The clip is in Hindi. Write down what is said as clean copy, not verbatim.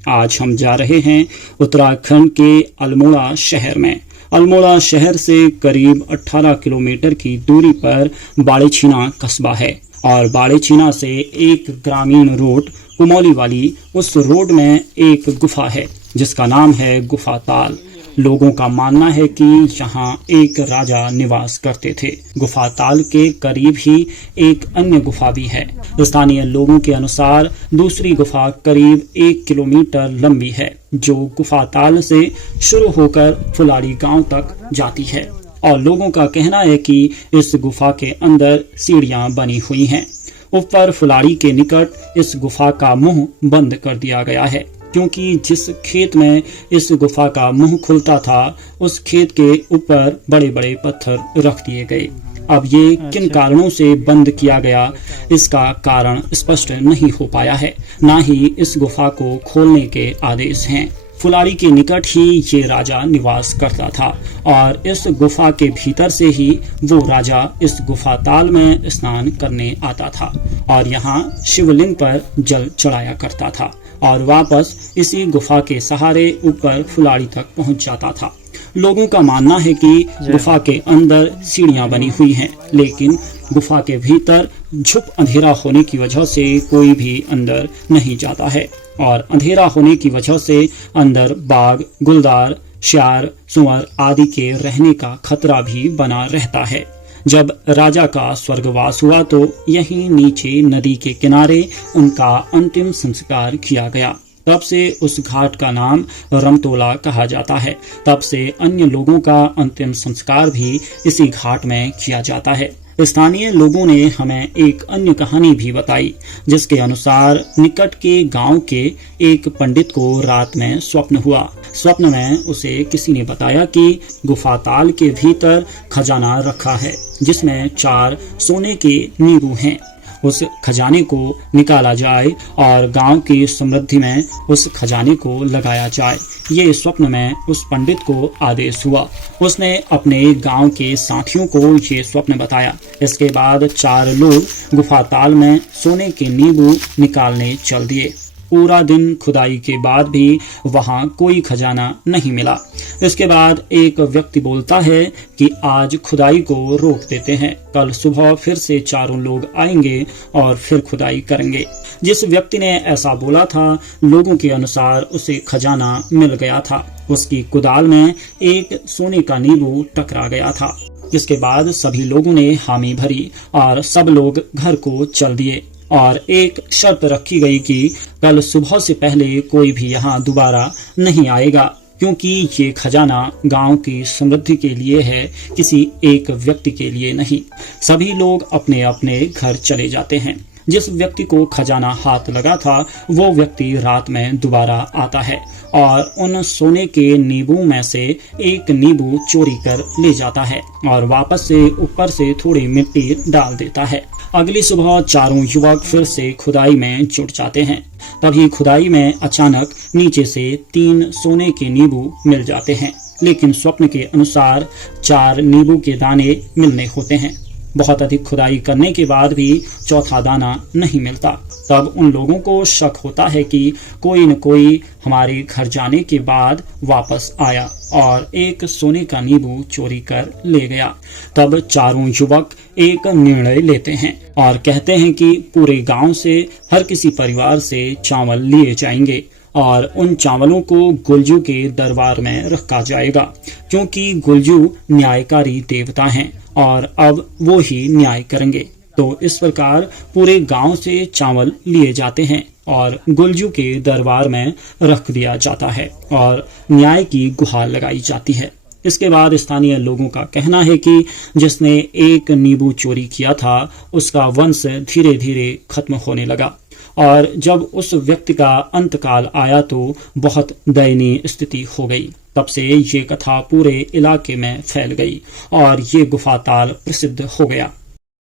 आज हम जा रहे हैं उत्तराखंड के अल्मोड़ा शहर में। अल्मोड़ा शहर से करीब 18 किलोमीटर की दूरी पर बाड़ेछीना कस्बा है और बाड़ेछीना से एक ग्रामीण रोड कुमौली वाली, उस रोड में एक गुफा है जिसका नाम है गुफा ताल। लोगों का मानना है कि यहाँ एक राजा निवास करते थे। गुफा ताल के करीब ही एक अन्य गुफा भी है। स्थानीय लोगों के अनुसार दूसरी गुफा करीब 1 किलोमीटर लंबी है जो गुफा ताल से शुरू होकर फुलाड़ी गांव तक जाती है और लोगों का कहना है कि इस गुफा के अंदर सीढ़ियां बनी हुई हैं। ऊपर फुलाड़ी के निकट इस गुफा का मुंह बंद कर दिया गया है क्योंकि जिस खेत में इस गुफा का मुंह खुलता था उस खेत के ऊपर बड़े बड़े पत्थर रख दिए गए। अब ये किन कारणों से बंद किया गया, इसका कारण स्पष्ट नहीं हो पाया है, ना ही इस गुफा को खोलने के आदेश हैं। फुलाड़ी के निकट ही ये राजा निवास करता था और इस गुफा के भीतर से ही वो राजा इस गुफा ताल में स्नान करने आता था और यहाँ शिवलिंग पर जल चढ़ाया करता था और वापस इसी गुफा के सहारे ऊपर फुलाड़ी तक पहुंच जाता था। लोगों का मानना है कि गुफा के अंदर सीढ़ियां बनी हुई हैं, लेकिन गुफा के भीतर झुप अंधेरा होने की वजह से कोई भी अंदर नहीं जाता है और अंधेरा होने की वजह से अंदर बाघ, गुलदार, श्यार, सुअर आदि के रहने का खतरा भी बना रहता है। जब राजा का स्वर्गवास हुआ तो यहीं नीचे नदी के किनारे उनका अंतिम संस्कार किया गया। तब से उस घाट का नाम रमतोला कहा जाता है। तब से अन्य लोगों का अंतिम संस्कार भी इसी घाट में किया जाता है। स्थानीय लोगों ने हमें एक अन्य कहानी भी बताई जिसके अनुसार निकट के गांव के एक पंडित को रात में स्वप्न हुआ। स्वप्न में उसे किसी ने बताया कि गुफा ताल के भीतर खजाना रखा है जिसमें 4 सोने के नींबू हैं। उस खजाने को निकाला जाए और गांव की समृद्धि में उस खजाने को लगाया जाए। ये स्वप्न में उस पंडित को आदेश हुआ। उसने अपने गांव के साथियों को ये स्वप्न बताया। इसके बाद 4 लोग गुफा ताल में सोने के नींबू निकालने चल दिए। पूरा दिन खुदाई के बाद भी वहां कोई खजाना नहीं मिला। इसके बाद एक व्यक्ति बोलता है कि आज खुदाई को रोक देते हैं, कल सुबह फिर से 4 लोग आएंगे और फिर खुदाई करेंगे। जिस व्यक्ति ने ऐसा बोला था, लोगों के अनुसार उसे खजाना मिल गया था। उसकी कुदाल में एक सोने का नींबू टकरा गया था। जिसके बाद सभी लोगों ने हामी भरी और सब लोग घर को चल दिए और एक शर्त रखी गई कि कल सुबह से पहले कोई भी यहाँ दोबारा नहीं आएगा क्योंकि ये खजाना गांव की समृद्धि के लिए है, किसी एक व्यक्ति के लिए नहीं। सभी लोग अपने अपने घर चले जाते हैं। जिस व्यक्ति को खजाना हाथ लगा था वो व्यक्ति रात में दोबारा आता है और उन सोने के नींबू में से एक नींबू चोरी कर ले जाता है और वापस से ऊपर से थोड़ी मिट्टी डाल देता है। अगली सुबह 4 युवक फिर से खुदाई में जुट जाते हैं। तभी खुदाई में अचानक नीचे से 3 सोने के नींबू मिल जाते हैं, लेकिन स्वप्न के अनुसार 4 नींबू के दाने मिलने होते हैं। बहुत अधिक खुदाई करने के बाद भी चौथा दाना नहीं मिलता। तब उन लोगों को शक होता है कि कोई न कोई हमारे घर जाने के बाद वापस आया और एक सोने का नींबू चोरी कर ले गया। तब 4 युवक एक निर्णय लेते हैं और कहते हैं कि पूरे गांव से हर किसी परिवार से चावल लिए जाएंगे और उन चावलों को गुलजू के दरबार में रखा जाएगा क्योंकि गुलजू न्यायकारी देवता हैं और अब वो ही न्याय करेंगे। तो इस प्रकार पूरे गांव से चावल लिए जाते हैं और गुलजू के दरबार में रख दिया जाता है और न्याय की गुहार लगाई जाती है। इसके बाद स्थानीय लोगों का कहना है कि जिसने एक नींबू चोरी किया था उसका वंश धीरे धीरे खत्म होने लगा और जब उस व्यक्ति का अंतकाल आया तो बहुत दयनीय स्थिति हो गई। तब से ये कथा पूरे इलाके में फैल गई और ये गुफा ताल प्रसिद्ध हो गया।